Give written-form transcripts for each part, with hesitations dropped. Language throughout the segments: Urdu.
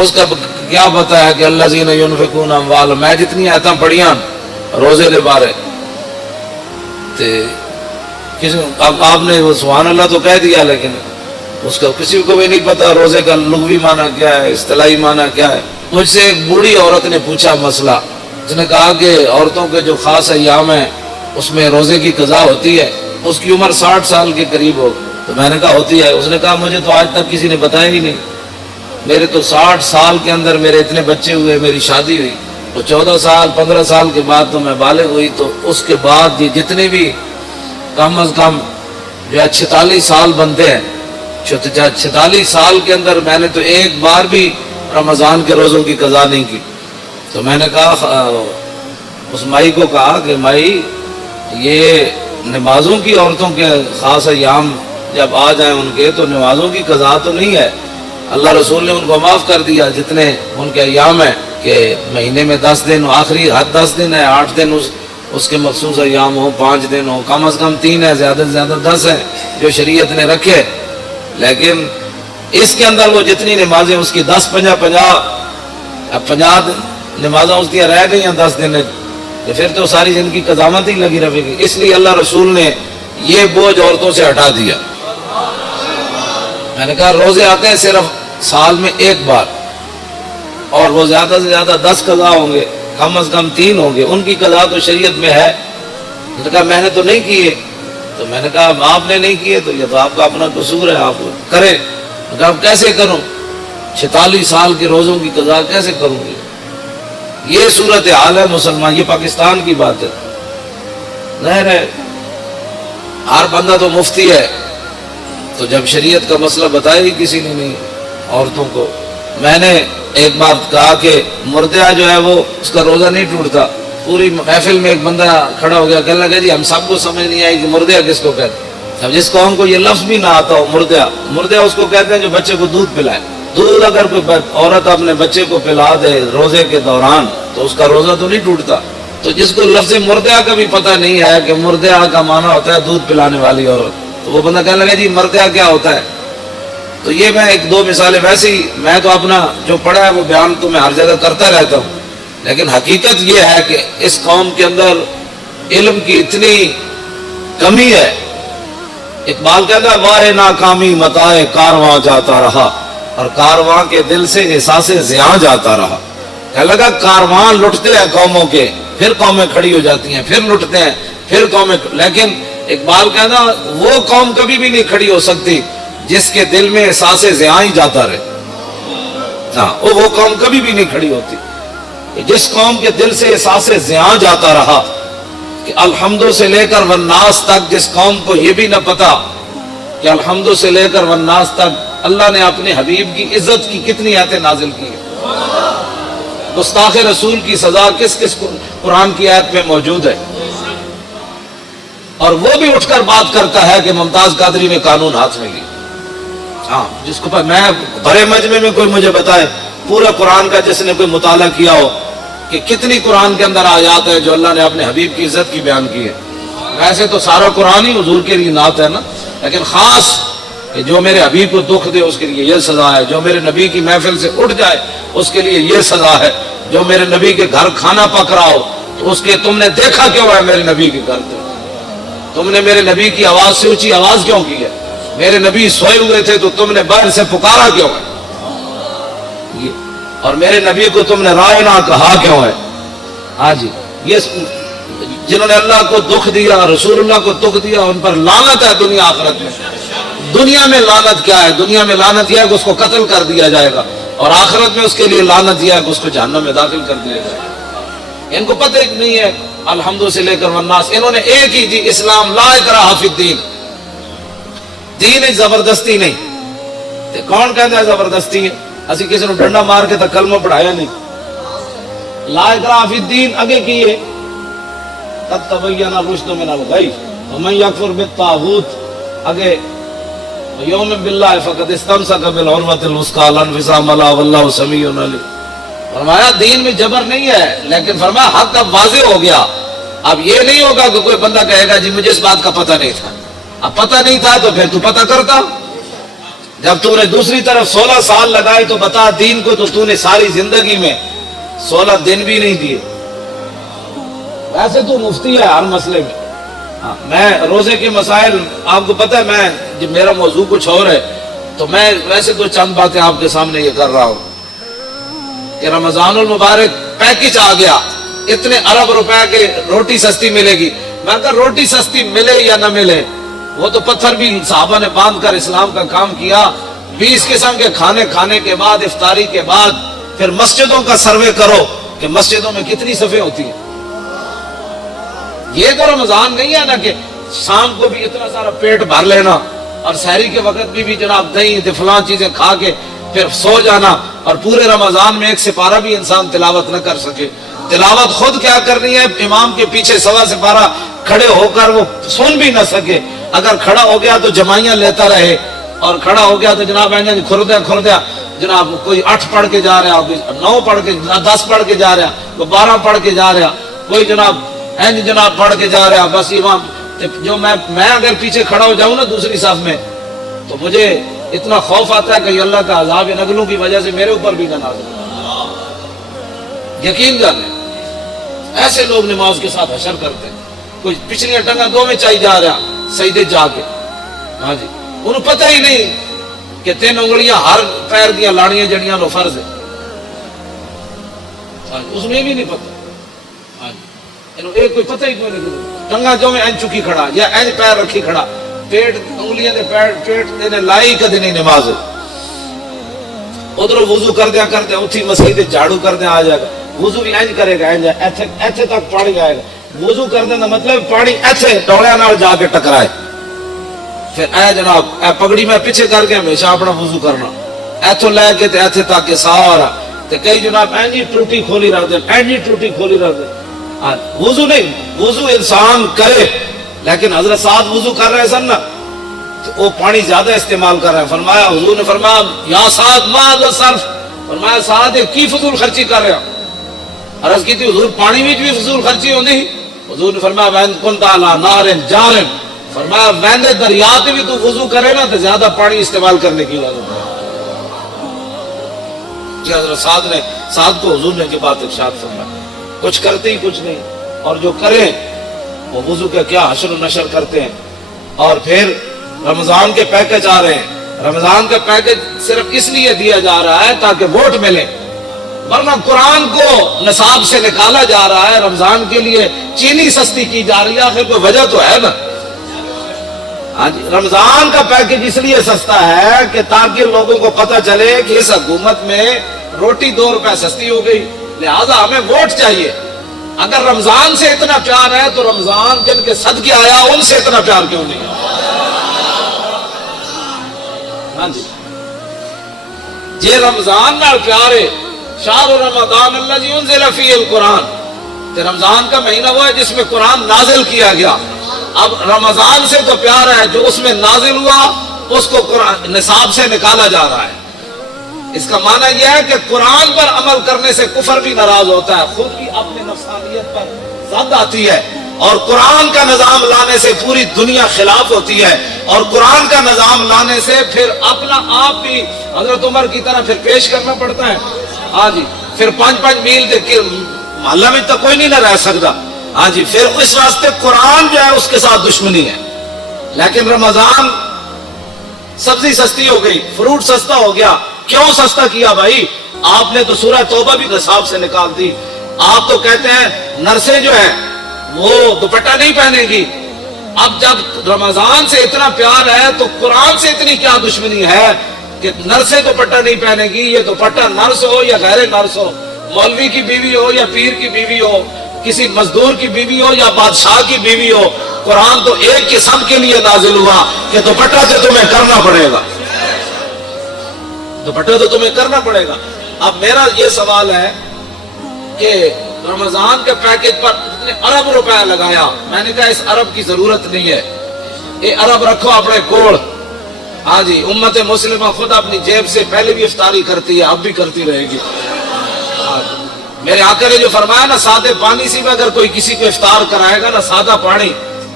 اس کا کیا بتایا کہ الذین ينفقون اموالهم، میں جتنی آیتاں پڑھیاں روزے دے بارے اب آپ نے وہ سبحان اللہ تو کہہ دیا، لیکن اس کا کسی کو بھی نہیں پتا روزے کا لغوی معنی کیا ہے، اصطلاحی معنی کیا ہے۔ مجھ سے ایک بوڑھی عورت نے پوچھا مسئلہ، اس نے کہا کہ عورتوں کے جو خاص ایام ہیں اس میں روزے کی قضا ہوتی ہے، اس کی عمر 60 سال کے قریب ہو، تو میں نے کہا ہوتی ہے۔ اس نے کہا مجھے تو آج تک کسی نے بتایا ہی نہیں، میرے تو 60 سال کے اندر میرے اتنے بچے ہوئے، میری شادی ہوئی، تو 14 سال 15 سال کے بعد تو میں بالغ ہوئی، تو اس کے بعد یہ جتنے بھی کم از کم جو ہے 46 سال بنتے ہیں، 46 سال کے اندر میں نے تو ایک بار بھی رمضان کے روزوں کی قضا نہیں کی۔ تو میں نے کہا اس مائی کو کہا کہ مائی یہ نمازوں کی عورتوں کے خاص ایام جب آ جائیں ان کے، تو نمازوں کی قضا تو نہیں ہے، اللہ رسول نے ان کو معاف کر دیا جتنے ان کے ایام ہیں، کہ مہینے میں 10 دن، آخری حد 10 دن ہے، 8 دن اس کے مخصوص ایام ہو، 5 دن ہو، کم از کم 3 ہے، زیادہ سے زیادہ 10 ہے جو شریعت نے رکھے۔ لیکن اس کے اندر وہ جتنی نمازیں اس کی 10 50 نمازیں اس کی رہ گئی ہیں 10 دن، تو پھر تو ساری زندگی قضامت ہی لگی رہے گی۔ اس لیے اللہ رسول نے یہ بوجھ عورتوں سے ہٹا دیا۔ میں نے کہا روزے آتے ہیں صرف سال میں ایک بار، اور وہ زیادہ سے زیادہ 10 قضا ہوں گے، کم از کم 3 ہوں گے، ان کی قضا تو شریعت میں ہے۔ میں نے کہا میں نے تو نہیں کیے، تو میں نے کہا آپ نے نہیں کیے تو یہ تو آپ کا اپنا قصور ہے، آپ کریں۔ میں نے کہا کیسے کروں، 46 سال کے روزوں کی قضا کیسے کروں گی؟ یہ صورتحال ہے مسلمان، یہ پاکستان کی بات ہے، ظاہر ہے ہر بندہ تو مفتی ہے، تو جب شریعت کا مسئلہ بتایا ہی کسی نے نہیں عورتوں کو۔ میں نے ایک بات کہا کہ مردہ جو ہے وہ اس کا روزہ نہیں ٹوٹتا۔ پوری محفل میں ایک بندہ کھڑا ہو گیا، کہنے لگا جی ہم سب کو سمجھ نہیں آئی کہ مردہ کس کو کہتے ہیں۔ اب جس قوم کو یہ لفظ بھی نہ آتا ہو مردہ اس کو کہتے ہیں جو بچے کو دودھ پلائے۔ دودھ اگر کوئی عورت اپنے بچے کو پلا دے روزے کے دوران تو اس کا روزہ تو نہیں ٹوٹتا۔ تو جس کو لفظ مردہ کا بھی پتہ نہیں ہے کہ مردہ کا معنی ہوتا ہے دودھ پلانے والی عورت، تو وہ بندہ کہنے لگا جی مردہ کیا ہوتا ہے۔ تو یہ میں 1-2 مثالیں، ویسے ہی میں تو اپنا جو پڑھا ہے وہ بیان تو میں ہر جگہ کرتا رہتا ہوں، لیکن حقیقت یہ ہے کہ اس قوم کے اندر علم کی اتنی کمی ہے۔ اقبال کہتا ہے واہ ناکامی متائے کارواں جاتا رہا، اور کارواں کے دل سے احساس زیاں جاتا رہا۔ کہنے لگا کارواں لٹتے ہیں قوموں کے، پھر قومیں کھڑی ہو جاتی ہیں، پھر لٹتے ہیں، پھر قومیں، لیکن اقبال کہتا وہ قوم کبھی بھی نہیں کھڑی ہو سکتی جس کے دل میں احساس زیاں ہی جاتا رہے۔ ہاں وہ قوم کبھی بھی نہیں کھڑی ہوتی جس قوم کے دل سے احساس زیاں جاتا رہا۔ کہ الحمد سے لے کر والناس تک، جس قوم کو یہ بھی نہ پتا کہ الحمد سے لے کر والناس تک اللہ نے اپنے حبیب کی عزت کی کتنی آیتیں نازل کی ہیں، گستاخ رسول کی سزا کس کس قرآن کی آیت میں موجود ہے، اور وہ بھی اٹھ کر بات کرتا ہے کہ ممتاز قادری نے قانون ہاتھ میں لی۔ ہاں جس کو میں بڑے مجمع میں کوئی مجھے بتائے پورا قرآن کا جس نے کوئی مطالعہ کیا ہو کہ کتنی قرآن کے اندر آیات ہے جو اللہ نے اپنے حبیب کی عزت کی بیان کی ہے۔ ویسے تو سارا قرآن ہی حضور کے لیے نعت ہے نا، لیکن خاص کہ جو میرے حبیب کو دکھ دے اس کے لیے یہ سزا ہے، جو میرے نبی کی محفل سے اٹھ جائے اس کے لیے یہ سزا ہے، جو میرے نبی کے گھر کھانا پک رہا ہو تو اس کے تم نے دیکھا کیوں ہے میرے نبی کے گھر، تم نے میرے نبی کی آواز سے اونچی آواز کیوں کی ہے، میرے نبی سوئے ہوئے تھے تو تم نے باہر سے پکارا کیوں ہے، اور میرے نبی کو تم نے رائے نہ کہا کیوں ہے۔ ہاں جی، یہ جنہوں نے اللہ کو دکھ دیا، رسول اللہ کو دکھ دیا، ان پر لعنت ہے دنیا آخرت میں۔ دنیا میں لعنت کیا ہے؟ دنیا میں لعنت یہ ہے کہ اس کو قتل کر دیا جائے گا، اور آخرت میں اس کے لیے لعنت یہ ہے کہ اس کو جہنم میں داخل کر دیا جائے گا۔ ان کو پتہ نہیں ہے الحمد سے لے کر والناس، انہوں نے ایک ہی جی اسلام لا اکراہ فی الدین، دین زبردستی نہیں۔ تے کون کہتا ہے زبردستی ہے؟ اسی کسی نے ڈنڈا مار کے تک کلمہ پڑھایا نہیں۔ لا اکراہ فی الدین اگے کیے قد تبین الرشد من الغی ومن یکفر بالطاغوت، اگے یوم باللہ فقد استمسک بالعروۃ الوثقی لا انفصام لها واللہ سمیع علیم۔ فرمایا دین میں جبر نہیں ہے، لیکن فرمایا حق اب واضح ہو گیا۔ اب یہ نہیں ہوگا کہ کوئی بندہ کہے گا جی مجھے اس بات کا پتہ نہیں تھا، اب پتہ نہیں تھا تو پھر تو پتہ کرتا۔ جب تو نے دوسری طرف 16 سال لگائے تو بتا دین کو، تو نے ساری زندگی میں 16 دن بھی نہیں دیے. ویسے تو مفتی ہے ہر مسئلے میں. میں روزے کے مسائل آپ کو پتہ ہے، میں جب میرا موضوع کچھ اور ہے تو میں ویسے تو چند باتیں آپ کے سامنے یہ کر رہا ہوں کہ رمضان المبارک پیکج آ گیا، اتنے ارب روپے کے روٹی سستی ملے گی. میں اگر روٹی سستی ملے یا نہ ملے، وہ تو پتھر بھی صحابہ نے باندھ کر اسلام کا کام کیا. 20 قسم کے کھانے کھانے کے بعد، افطاری کے بعد پھر مسجدوں کا سروے کرو کہ مسجدوں میں کتنی صفیں ہوتی ہیں. یہ تو رمضان نہیں ہے نا کہ شام کو بھی اتنا سارا پیٹ بھر لینا اور سحری کے وقت بھی جناب دہی فلاں چیزیں کھا کے پھر سو جانا، اور پورے رمضان میں ایک سپارہ بھی انسان تلاوت نہ کر سکے. تلاوت خود کیا کرنی ہے، امام کے پیچھے سوا سپارہ کھڑے ہو کر وہ سن بھی نہ سکے. اگر کھڑا ہو گیا تو جمائیاں لیتا رہے، اور کھڑا ہو گیا تو جناب کھردیا جناب کوئی 8 پڑھ کے جا رہا، کوئی 9 پڑھ کے 10 پڑھ کے جا رہا، کوئی 12 پڑھ کے جا رہا، کوئی جناب پڑھ کے جا رہا. بس امام جو میں اگر پیچھے کھڑا ہو جاؤں نا دوسری صف میں تو مجھے اتنا خوف آتا ہے کہ اللہ کا عذاب نگلوں کی وجہ سے میرے اوپر بھی نہ نازل. یقین جانے ایسے لوگ نماز کے ساتھ حشر کرتے ہیں. کوئی پچھلی ٹنگا دو میں چاہی جا رہا سجدے جا کے، ہاں جی انہوں پتہ ہی نہیں کہ 3 انگلیاں ہر پیر دیا لاڑیاں جڑیاں لو فرض ہے. اس میں بھی نہیں پتہ. ہاں جی ایک کوئی پتہ ہی کوئی نہیں، ٹنگا جو میں این چکی کھڑا یا این پیر رکھی کھڑا، پیٹ انگلیاں دے پیٹ دینے لائی کدی نہیں نماز. ادھر وضو کر دیا اتھی مسجد جھاڑو کر دیا آ جائے گا، وضو بھی اینج کرے گا، ایتھے تک پانی آئے گا. وضو کر دینا مطلب پانی ایتھے ڈوڑیاں نال جا کے ٹکرائے. پھر اے جناب اے پگڑی میں پیچھے کر کے ہمیشہ اپنا وضو کرنا، ایتھوں لے کے تے ایتھے تک سارا. تے کئی جناب اینجی ٹوٹی کھولی رکھ دیں، اینجی ٹوٹی کھولی رکھ دیں. وضو نہیں، وضو انسان کرے، لیکن حضرت سعد وضو کر رہے سن نا تو وہ پانی زیادہ استعمال کر رہے ہیں. فرمایا حضور نے فرمایا یا سعد ما ذا صرف، فرمایا سعد کی فضول خرچی کر رہے ہیں. عرض کی تھی حضور پانی میں بھی فضول خرچی ہوندی؟ حضور نے فرمایا وین کنت علی نار جار، فرمایا وین دریا تے بھی تو وضو کرے نا تو زیادہ پانی استعمال کرنے کی ضرورت ہے. کہ حضرت سعد کو حضور نے کی بات ارشاد فرمایا کچھ کرتے ہی کچھ نہیں، اور جو کریں وہ وضو کا کیا حشر و نشر کرتے ہیں. اور پھر رمضان کے پیکج آ رہے ہیں. رمضان کا پیکج صرف اس لیے دیا جا رہا ہے تاکہ ووٹ ملے، ورنہ قرآن کو نصاب سے نکالا جا رہا ہے. رمضان کے لیے چینی سستی کی جا رہی ہے، آخر کوئی وجہ تو ہے نا. ہاں جی رمضان کا پیکج اس لیے سستا ہے کہ تاکہ لوگوں کو پتہ چلے کہ اس حکومت میں روٹی 2 روپے سستی ہو گئی، لہذا ہمیں ووٹ چاہیے. اگر رمضان سے اتنا پیار ہے تو رمضان جن کے صدقے آیا ان سے اتنا پیار کیوں نہیں؟ ہاں جی جی رمضان نال پیار ہے. شہر رمضان الذی انزل فیہ القرآن، کہ رمضان کا مہینہ وہ ہے جس میں قرآن نازل کیا گیا. اب رمضان سے تو پیار ہے، جو اس میں نازل ہوا اس کو قرآن نصاب سے نکالا جا رہا ہے. اس کا معنی یہ ہے کہ قرآن پر عمل کرنے سے کفر بھی ناراض ہوتا ہے، خود بھی اپنے نفسانیت پر زد آتی ہے، اور قرآن کا نظام لانے سے پوری دنیا خلاف ہوتی ہے، اور قرآن کا نظام لانے سے پھر اپنا آپ بھی حضرت عمر کی طرح پھر پیش کرنا پڑتا ہے. ہاں جی پھر 5 میل کے محلہ میں تو کوئی نہیں نہ رہ سکتا. ہاں جی پھر اس واسطے قرآن جو ہے اس کے ساتھ دشمنی ہے. لیکن رمضان سبزی سستی ہو گئی، فروٹ سستا ہو گیا. کیوں سستا کیا بھائی؟ آپ نے تو سورہ توبہ بھی نصاب سے نکال دی. آپ تو کہتے ہیں نرسیں جو ہے وہ دوپٹہ نہیں پہنے گی. اب جب رمضان سے اتنا پیار ہے تو قرآن سے اتنی کیا دشمنی ہے کہ نرسیں دوپٹہ نہیں پہنے گی؟ یہ دوپٹہ نرس ہو یا غیر نرس ہو، مولوی کی بیوی ہو یا پیر کی بیوی ہو، کسی مزدور کی بیوی ہو یا بادشاہ کی بیوی ہو، قرآن تو ایک قسم کے لیے نازل ہوا کہ دوپٹہ سے تمہیں کرنا پڑے گا، دوپٹہ تو تمہیں کرنا پڑے گا. اب میرا یہ سوال ہے کہ رمضان کے پیکج پر اتنے ارب روپے لگایا. میں نے کہا اس ارب کی ضرورت نہیں ہے، یہ ارب رکھو اپنے کوڑ. ہاں جی امت مسلمہ خود اپنی جیب سے پہلے بھی افطاری کرتی ہے، اب بھی کرتی رہے گی. میرے آقا نے جو فرمایا نا سادے پانی سے بھی اگر کوئی کسی کو افطار کرائے گا نا، سادہ پانی،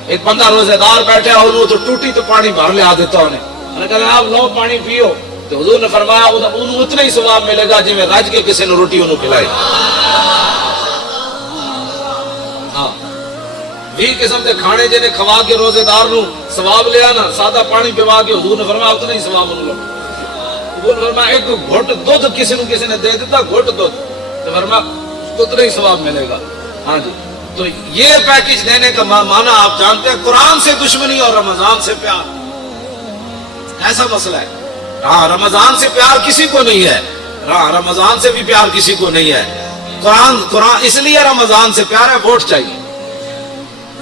ایک بندہ روزے دار بیٹھے اور وہ تو ٹوٹی تو پانی بھر لے آ دیتا انہیں، میں نے کہا جناب لو پانی پیو، تو حضور نے فرمایا انہوں اتنا ہی ثواب ملے گا جی میں رج کے کسی نے روٹی انہوں کھلائی. ہاں 20 قسم کے کھانے جنہیں کھوا کے روزے دار نو ثواب لیا نا، سادہ پانی پیوا کے حضور نے فرمایا اتنا ہی ثواب انہوں لو. حضور نے فرمایا ایک گھٹ دودھ کسی نے دے دیتا، گھٹ دودھ، تو فرمایا اتنا ہی ثواب ملے گا. ہاں جی، تو یہ پیکج دینے کا معنی آپ جانتے ہیں، قرآن سے دشمنی اور رمضان سے پیار، ایسا مسئلہ ہے. ہاں رمضان سے پیار کسی کو نہیں ہے، ہاں رمضان سے بھی پیار کسی کو نہیں ہے. قرآن اس لیے رمضان سے پیار ہے، ووٹ چاہیے.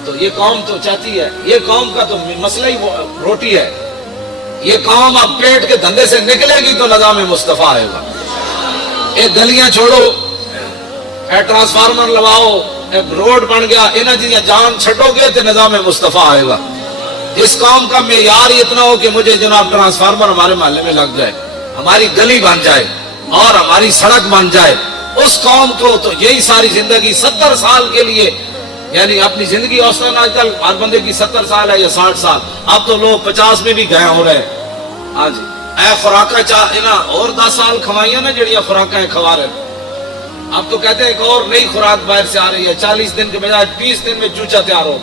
تو یہ قوم تو چاہتی ہے، یہ قوم کا تو مسئلہ ہی روٹی ہے. یہ قوم اب پیٹ کے دھندے سے نکلے گی تو نظام مصطفیٰ آئے گا. ایک گلیاں چھوڑو، اے ٹرانسفارمر لواؤ، ایک روڈ بن گیا، انہیں جی جان چھٹو گے تو نظام مصطفیٰ آئے گا. اس قوم کا معیار اتنا ہو کہ مجھے جناب ٹرانسفارمر ہمارے محلے میں لگ جائے، ہماری گلی بن جائے اور ہماری سڑک بن جائے. اس قوم کو تو یہی ساری زندگی 70 سال کے لیے، یعنی اپنی زندگی اوسطاً آج کل ہر بندے کی 70 سال ہے یا 60 سال، اب تو لوگ 50 میں بھی گئے ہو رہے ہیں. ہاں جی، اے خوراکہ اور 10 سال کھوائیاں نا جڑیاں خوراکیں کھوا رہے ہیں. اب تو کہتے ہیں ایک اور نئی خوراک باہر سے آ رہی ہے، 40 دن کے بجائے 20 دن میں چوچا تیار ہو.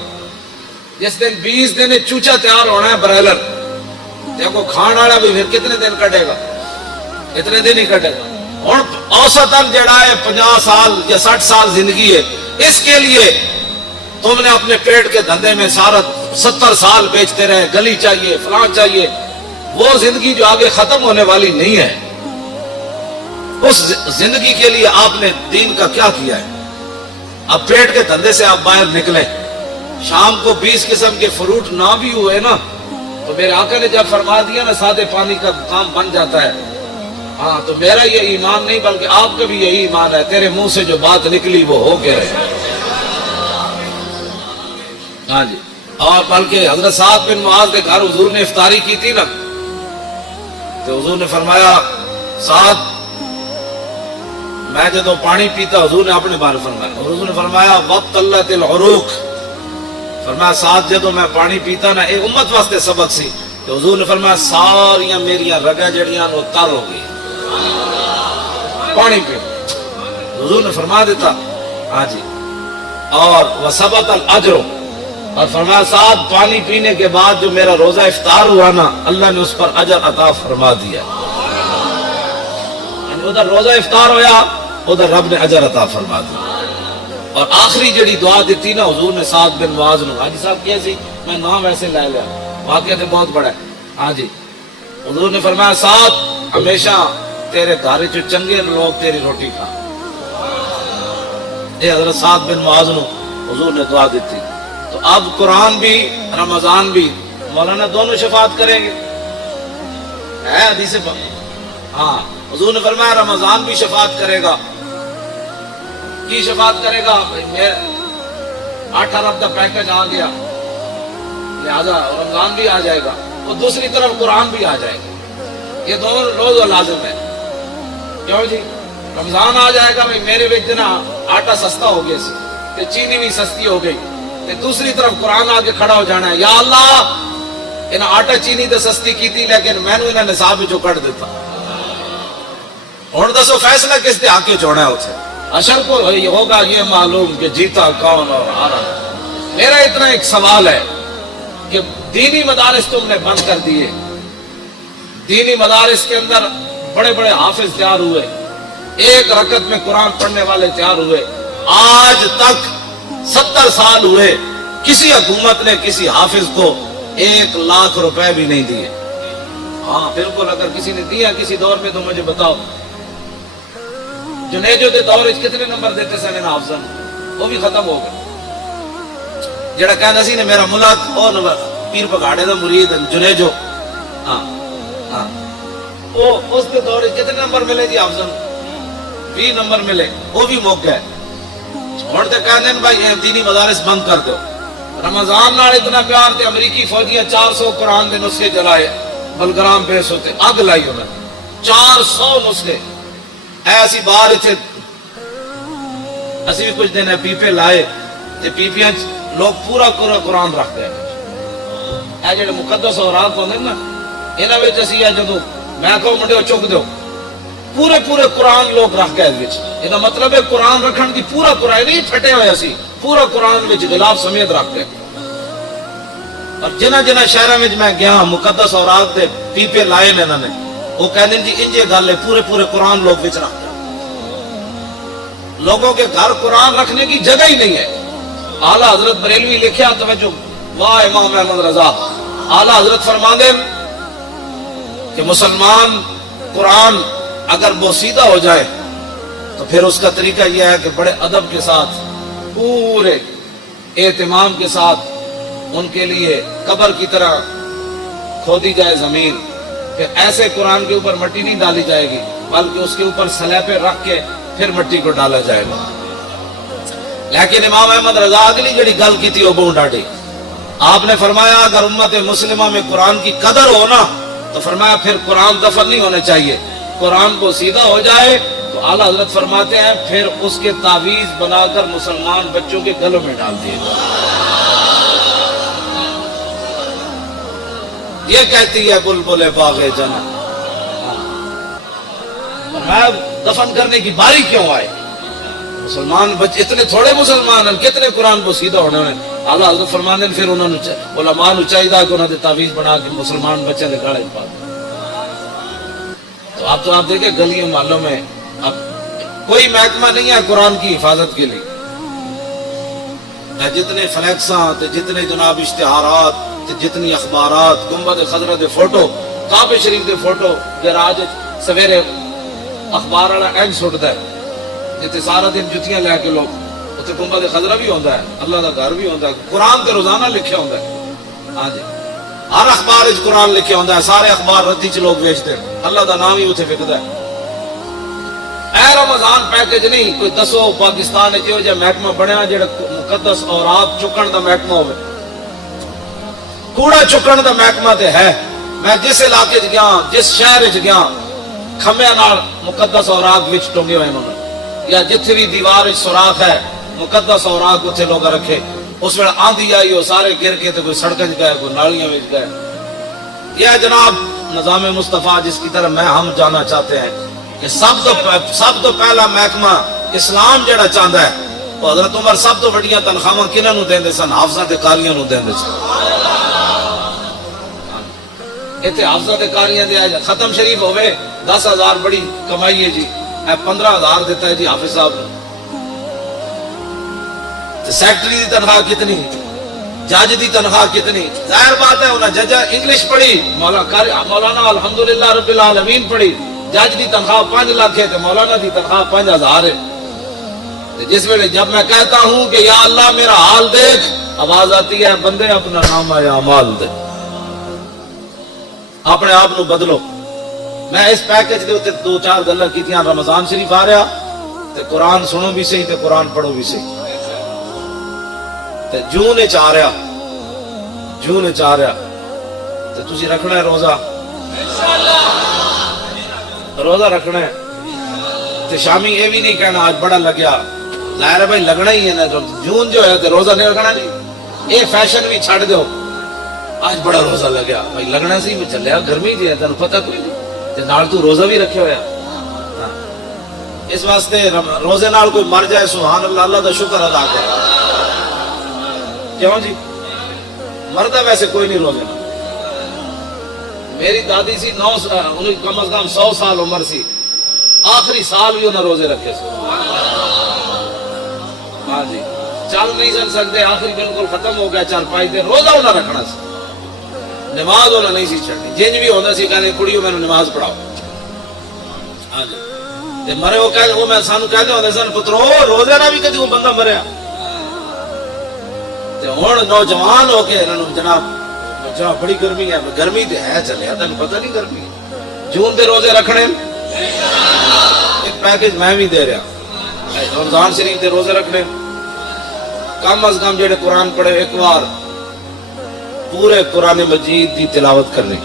جس دن 20 دن میں چوچا تیار ہونا ہے برائلر، دیکھو کھان والا بھی پھر کتنے دن کٹے گا؟ اتنے دن ہی کٹے گا. اور اوسطاً جڑا ہے 50 سال یا 60 سال زندگی ہے، اس کے لیے تم نے اپنے پیٹ کے دھندے میں سارا 70 سال بیچتے رہے، گلی چاہیے فلان چاہیے. وہ زندگی جو آگے ختم ہونے والی نہیں ہے، اس زندگی کے لیے آپ نے دین کا کیا کیا ہے؟ اب پیٹ کے دھندے سے آپ باہر نکلیں. شام کو 20 قسم کے فروٹ نہ بھی ہوئے نا تو میرے آقا نے جب فرما دیا نا سادے پانی کا کام بن جاتا ہے. ہاں تو میرا یہ ایمان نہیں بلکہ آپ کا بھی یہی ایمان ہے، تیرے منہ سے جو بات نکلی وہ ہو کے رہے. ہاں جی، اور بلکہ حضرت سعد بن معاذ کے گھر حضور نے افطاری کی تھی نا، تو حضور نے فرمایا سعد میں جدو پانی پیتا، حضور نے اپنے بارے فرمایا، اور حضور نے فرمایا وقت اللہ العروق، فرمایا ساتھ جدو میں پانی پیتا نا، ایک امت واسطے سبق سی، تو حضور نے فرمایا ساریاں میریاں رگیں جڑیاں وہ تر ہو گئی پانی پی. حضور نے فرما دیتا. ہاں جی، اور وثبت الاجر، اور فرمایا ساتھ پانی پینے کے بعد جو میرا روزہ افطار ہوا نا، اللہ نے اس پر اجر عطا فرما دیا. ادھر روزہ افطار ہویا، ادھر رب نے اجر عطا فرما دیا. اور آخری جڑی دعا دیتی نا حضور نے سعد بن معاذ نو، حاجی صاحب کیسی میں نام ویسے لے لیا، واقعہ تو بہت بڑا ہے. ہاں جی، حضور نے فرمایا سعد ہمیشہ تیرے گھر چ چنگے لوگ تیری روٹی کھا. یہ حضرت سعد بن معاذ نو حضور نے دعا دیتی. تو اب قرآن بھی رمضان بھی مولانا دونوں شفاعت کریں گے، ہے حدیث پاک. ہاں حضور نے فرمایا رمضان بھی شفاعت کرے گا. کی شفاعت کرے گا؟ 8 ارب کا پیکج آ گیا، لہذا رمضان بھی آ جائے گا، اور دوسری طرف قرآن بھی آ جائے گا. یہ دونوں روز لازم ہے. کیوں جی؟ رمضان آ جائے گا بھائی میرے بچ نا آٹا سستا ہو گیا سی تے چینی بھی سستی ہو گئی، تے دوسری طرف قرآن آ کے کھڑا ہو جانا ہے، یا اللہ انہیں آٹا چینی تے سستی کی تھی لیکن میں نے انہیں نصاب جو کٹ دیتا. اور دسو فیصلہ کس دے آکے چھوڑا ہے اسے؟ اشر کو ہوگا یہ معلوم کہ جیتا کون اور ہارا. میرا اتنا ایک سوال ہے کہ دینی مدارس تم نے بند کر دیے، دینی مدارس کے اندر بڑے بڑے حافظ تیار ہوئے، ایک رکعت میں قرآن پڑھنے والے تیار ہوئے، آج تک 70 سال ہوئے کسی حکومت نے کسی حافظ کو 1 لاکھ روپے بھی نہیں دیے. ہاں بالکل، اگر کسی نے دیا کسی دور میں تو مجھے بتاؤ. جنیجو دے دور کتنے نمبر دیتے سن حافظن؟ وہ بھی ختم ہو گئے. جڑا کہنا سی نے میرا ملک او نمبر پیر پگاڑے دا مرید جنیجو، ہاں ہاں، وہ اس کے دور کتنے نمبر ملے جی حافظن؟ 20 نمبر ملے، وہ بھی موقع ہے. اور تے کہندے نے بھائی دینی مدارس بند کر دو. رمضان نال اتنا پیار تے امریکی فوجیاں 400 قرآن دے نسخے جلائے، بلگرام پیش ہوتے اگ لائی انہوں نے 400 نسخے. ایسی بار اتنے اسی بھی کچھ دن پیپے لائے تے پیپیاں لوگ پورا قرآن رکھتے ہیں. اے جڑے مقدس اوراق ہوندے نا ਇਹਨਾਂ ਵਿੱਚ ਅਸੀਂ ਆ ਜਦੋਂ ਮੈਂ ਕਹੋ ਮੁੰਡਿਓ ਚੁੱਕ ਦਿਓ ਪੂਰੇ ਕੁਰਾਨ ਲੋਕ ਰੱਖ ਕੇ ਇਹਦਾ ਮਤਲਬ ਹੈ ਕੁਰਾਨ ਰੱਖਣ ਦੀ ਪੂਰਾ ਕੁਰਾਨ ਨਹੀਂ ਫਟੇ ਹੋਇਆ ਸੀ ਪੂਰਾ ਕੁਰਾਨ ਵਿੱਚ ਗਿਲਾਫ ਸਮੇਤ ਰੱਖਦੇ اور جنہ شہروں میں میں گیا مقدس اوراق دے پیپے لائے نے انہوں نے وہ کہتے ہیں جی انجے گل ہے پورے قرآن لوگ وچ رکھتے لوگوں کے گھر قرآن رکھنے کی جگہ ہی نہیں ہے. اعلیٰ حضرت بریلوی لکھیا توجہ واہ امام احمد رضا اعلیٰ حضرت فرماندے کہ مسلمان قرآن اگر بوسیدہ ہو جائے تو پھر اس کا طریقہ یہ ہے کہ بڑے ادب کے ساتھ پورے اہتمام کے ساتھ ان کے لیے قبر کی طرح کھودی جائے زمین پھر ایسے قرآن کے اوپر مٹی نہیں ڈالی جائے گی بلکہ اس کے اوپر سلیپے رکھ کے پھر مٹی کو ڈالا جائے گا. لیکن امام احمد رضا اگلی جڑی گل کی تھی وہ بہت ڈاٹی. آپ نے فرمایا اگر امت مسلمہ میں قرآن کی قدر ہو نا تو فرمایا پھر قرآن دفن نہیں ہونے چاہیے. قرآن کو سیدھا ہو جائے تو اعلیٰ حضرت فرماتے ہیں پھر اس کے تعویذ بنا کر مسلمان بچوں کے گلوں میں ڈال دیے گا. یہ کہتی ہے بلبل باغ جنت میں دفن کرنے کی باری کیوں آئے. مسلمان بچے اتنے تھوڑے مسلمان ہیں کتنے قرآن کو سیدھا ہونے میں. اعلیٰ حضرت فرمانے پھر انہوں نے علماء نو چاہیے کہ انہوں نے تعویذ بنا کے مسلمان بچے نے گاڑے پا دیں. تو آپ دیکھیں گلیوں محلوں میں اب کوئی محکمہ نہیں ہے قرآن کی حفاظت کے لیے. جتنے فلیکساں جتنے جناب اشتہارات جتنی اخبارات گنبد خضرا دے فوٹو کعبہ شریف دے فوٹو گراج سویرے اخبار والا اینج سٹدا ہے جتے سارا دن جتیاں لے کے لوگ اتنے گنبد خضرا بھی ہوندا ہے اللہ دا گھر بھی ہوندا ہے قرآن تے روزانہ لکھیا ہوندا ہے. ہاں جی ہر اخبار وچ قرآن لکھیا ہوندا ہے سارے اخبار ردی چ لوگ بیچتے ہیں اللہ دا نام ہی اتنے وکدا ہے. اے رمضان پیکج نہیں کوئی دسو پاکستان وچ جو محکمہ بنیا جڑا مقدس اورات چکن دا محکمہ ہوے کوڑا چکن دا محکمہ تے ہے. میں جس علاقے گیا جس شہر گیا کھمبیاں نال مقدس اوراق وچ ٹنگے ہوئے انہوں نے یا جتھے بھی دیوار وچ سوراخ ہے مقدس اوراق اتنے لوگ رکھے. اس ویلے آندھی آئی وہ سارے گر کے تو کوئی سڑکیں گئے کوئی نالیاں وچ گئے. یہ جناب نظام مصطفیٰ جس کی طرف ہم جانا چاہتے ہیں کہ سب تو پہلا محکمہ اسلام جڑا چاہتا ہے وہ حضرت عمر سب تو بڑیاں تنخواہاں کنہاں نوں دیندے سن حافظاں تے قاریاں نوں دیندے سن. اتنے حافظاں تے قاریاں دے ختم شریف ہوئے 10,000 بڑی کمائی ہے جی 15,000 دیتا ہے جی حافظ صاحب نے. سیکٹری دی تنخواہ کتنی جج دی تنخواہ کتنی. ظاہر بات ہے انہیں جج انگلش پڑھی مولانا الحمدللہ رب العالمین پڑھی جج دی تنخواہ 5 لاکھ ہے تو مولانا دی تنخواہ 5,000 ہے. جس ویلے جب میں کہتا ہوں کہ یا اللہ میرا حال دیکھ آواز آتی ہے بندے اپنا نام یا اعمال دے اپنے آپ نو بدلو. میں اس پیکج دے اتنے 2-4 گلاں کیتیاں. رمضان شریف آ رہا تے قرآن سنو بھی صحیح تے قرآن پڑھو بھی صحیح. تے جون وچ آ رہا تے تسی رکھنا ہے روزہ رکھنا ہے تے شامی یہ بھی نہیں کہنا آج بڑا لگیا. ظاہر ہے بھائی لگنا ہی ہے نا. جون جو ہے تے روزہ نہیں رکھنا نہیں. یہ فیشن بھی چھڑ دو آج بڑا روزہ لگیا بھائی لگنا سی چلیا گرمی جی ہے تینوں پتہ کوئی نہیں تے نال تو روزہ بھی رکھے ہوا. اس واسطے روزے نال کوئی مر جائے سبحان اللہ اللہ دا شکر ادا کرے. کیوں جی مردا ویسے کوئی نہیں روزے نال. میری دادی سی کم از کم 100 سال عمر سی آخری سال بھی انہیں روزے رکھے سی. ہاں جی چل نہیں سن سکتے آخری بالکل ختم ہو گیا 4-5 دن روزہ انہیں رکھنا سی. نماز انہیں نہیں سی چھڑنی جنج بھی ہوتا سی کہنے کڑیوں میں نماز پڑھاؤ. ہاں جی مرے وہ میں سانو کہتے ہوتے سن پترو روزے نہ بھی کدی وہ بندہ مریا. ہوں نوجوان ہو کے جناب بڑی گرمی ہے گرمی تے ہے چلیا تین پتہ نہیں گرمی جون دے روزے رکھنے. ایک پیکج میں بھی دے رہا رمضان شریف دے روزے رکھنے کم از کم جڑے قرآن پڑھے ایک بار پورے قرآن مجید دی تلاوت کرنے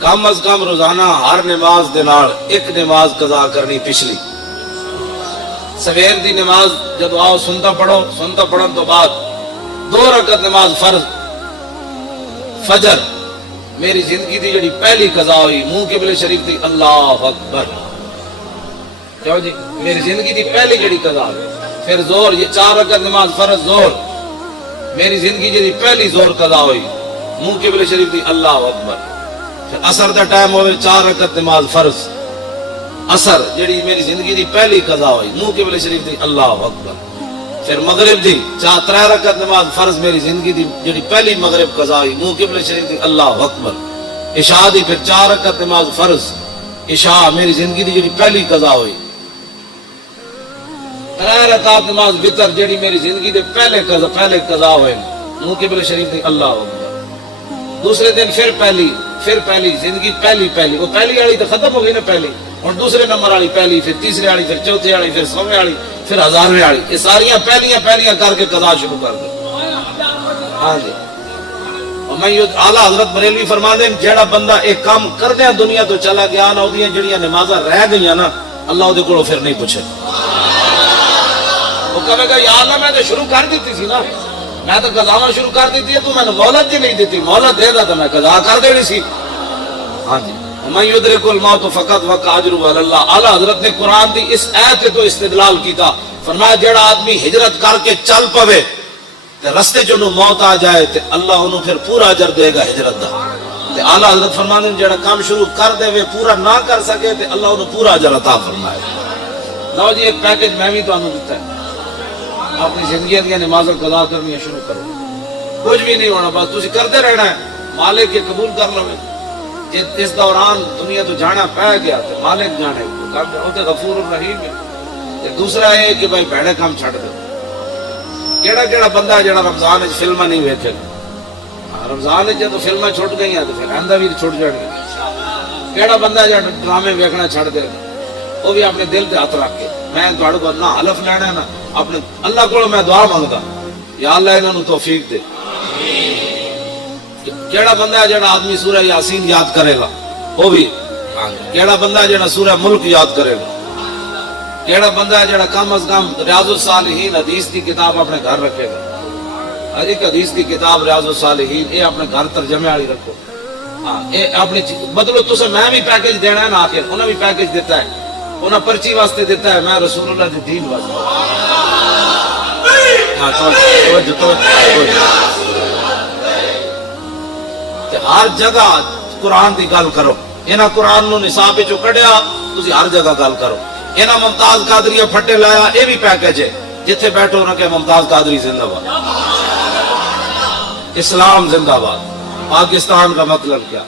کم از کم روزانہ ہر نماز دے نال ایک نماز قضا کرنی. پچھلی سویر دی نماز جب آؤ سنتا پڑھن تو بعد 2 رکعت نماز فرض فجر میری زندگی دی جڑی پہلی قضا ہوئی منہ قبلے شریف دی اللہ اکبر، کیوں جی میری زندگی دی پہلی جڑی قضا ہوئی. پھر زور، یہ 4 رکعت نماز فرض زور، میری زندگی جڑی پہلی زور قضا ہوئی منہ قبلے شریف دی اللہ اکبر. پھر عصر دا ٹائم ہوئے 4 رکعت نماز فرض عصر جڑی میری زندگی دی پہلی قضا ہوئی منہ قبلے شریف دی اللہ اکبر. پھر مغرب دی 3 رکعت نماز فرض میری زندگی دی جڑی پہلی مغرب قضا ہوئی منہ قبلے شریف دی اللہ اکبر. عشاء دی پھر 4 رکعت نماز فرض عشاء میری زندگی دی جڑی پہلی قضا ہوئی. 3 رکعت نماز وتر جڑی میری زندگی دے پہلے قضا ہوئے منہ قبلے شریف دی اللہ اکبر. دوسرے دن پھر پہلی زندگی پہلی وہ پہلی والی تو ختم ہو گئی نا پہلی، اور دوسرے نمبر والی پہلی، پھر تیسرے والی، پھر چوتھے والی، پھر 100ویں والی، پھر 1000ویں والی، یہ ساریاں پہلیاں کر کے قضا شروع کر دے. ہاں جی. اور میں اعلیٰ حضرت بریلوی فرما دیں جیڑا بندہ ایک کام کردیا دنیا تو چلا گیا نا، وہ جڑیاں نمازاں رہ گئی نا اللہ وہ کو پھر نہیں پوچھے. وہ کہے گا یا اللہ میں تو شروع کر دیتی سی نا، میں تو قضاواں شروع کر دیتی ہے، تو میں نے مہلت ہی نہیں دیتی، مہلت دے گا تو میں قضا کر دینی سی. ہاں جی. من یدرک الموت فقط وقاجرہ علی اللہ. اعلیٰ حضرت نے قرآن دی اس آیت پہ تو استدلال کیتا، فرمایا جڑا آدمی ہجرت کر کے چل پوے تے رستے چ انہوں موت آ جائے تے اللہ انہوں پھر پورا اجر دے گا ہجرت دا. تے اعلیٰ حضرت فرماتے ہیں جڑا کام شروع کر دے وے پورا نہ کر سکے تے اللہ انہوں پورا اجر عطا فرمائے. لو جی ایک پیکج میں بھی تانوں دیتا ہے، اپنی زندگی دی نمازاں قضا کرنی شروع کرو، کچھ بھی نہیں ہونا، بس تسی کرتے رہنا ہے، مالک یہ قبول کر لو. اس دوران دنیا تو جانا پہ گیا تو مالک جانے وہ تو غفور الرحیم ہے. دوسرا ہے کہ بھائی بھڑے کام چھڑ دو. کیڑا بندہ جڑا رمضان وچ فلماں نہیں ویکھے گا، رمضان وچ جدوں فلماں چھٹ گئیاں تو پھر آندا بھی چھٹ جان گے. کیڑا بندہ جڑا ڈرامے ویکھنا چھڑ دے گا، وہ بھی اپنے دل تے ہاتھ رکھ کے میں تہاڈے کول نہ حلف لینا نا، اپنے اللہ کول میں دعا مانگدا یا اللہ انہاں نوں توفیق دے. کیڑا بندہ ہے جڑا آدمی سورہ یاسین یاد کرے گا، وہ بھی. کیڑا بندہ ہے جڑا سورہ ملک یاد کرے گا. کیڑا بندہ ہے جڑا کم از کم ریاض الصالحین حدیث کی کتاب اپنے گھر رکھے گا. ہر ایک حدیث کی کتاب ریاض الصالحین یہ اپنے گھر ترجمے والی رکھو. ہاں یہ اپنی مطلب تسے میں بھی پیکج دینا ہے نا، آخر انہیں بھی پیکج دیتا ہے، انہیں پرچی واسطے دیتا ہے، میں رسول اللہ کے دین واسطے. ہاں ہر جگہ قرآن دی گل کرو. انہاں قرآن نو نصاب چوں کڈیا تسی ہر جگہ گل کرو. انہاں ممتاز قادری پھٹے لایا، یہ بھی پیکج ہے. جتھے بیٹھو نہ کہ ممتاز قادری زندہ باد، اسلام زندہ باد، پاکستان کا مطلب کیا.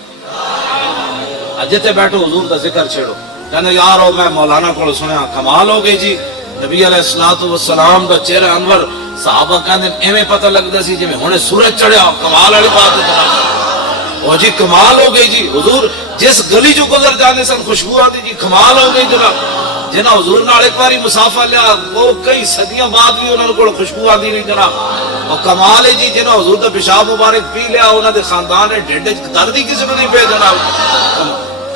جتھے بیٹھو حضور دا ذکر چھیڑو. کہنے یارو میں مولانا کو سنیا کمال ہو گئی جی، نبی علیہ الصلوۃ والسلام دا چہرہ انور صحابہ کہندے ایویں پتہ لگدا سی جویں ہنے سورج چڑھیا. کمال والی بات ہے وہ جی، کمال ہو گئی جی. حضور جس گلی جو گزر جانے سن خوشبو آتی جی، کمال ہو گئی جناب. جنہ حضور نال ایک باری مسافہ لیا وہ کئی صدیاں بعد بھی انہوں کو خوشبو آتی نہیں جناب. اور کمال ہے جی جنہ حضور دا پیشاب مبارک پی لیا انہوں دے خاندان نے ڈھڈ وچ درد ہی کسی کو نہیں پیا جناب.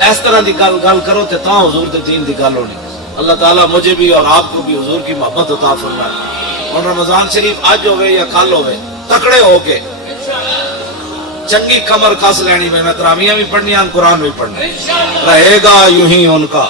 اس طرح دی گل کرو تے تاں حضور دے دین دی گل ہونی. اللہ تعالیٰ مجھے بھی اور آپ کو بھی حضور کی محبت عطا فرمائے. اور رمضان شریف آج ہوئے یا کل ہوئے تکڑے ہو کے چنگی کمر کس لینی میں تراویحاں بھی پڑھنی قرآن بھی پڑھنا رہے گا یوں ہی ان کا.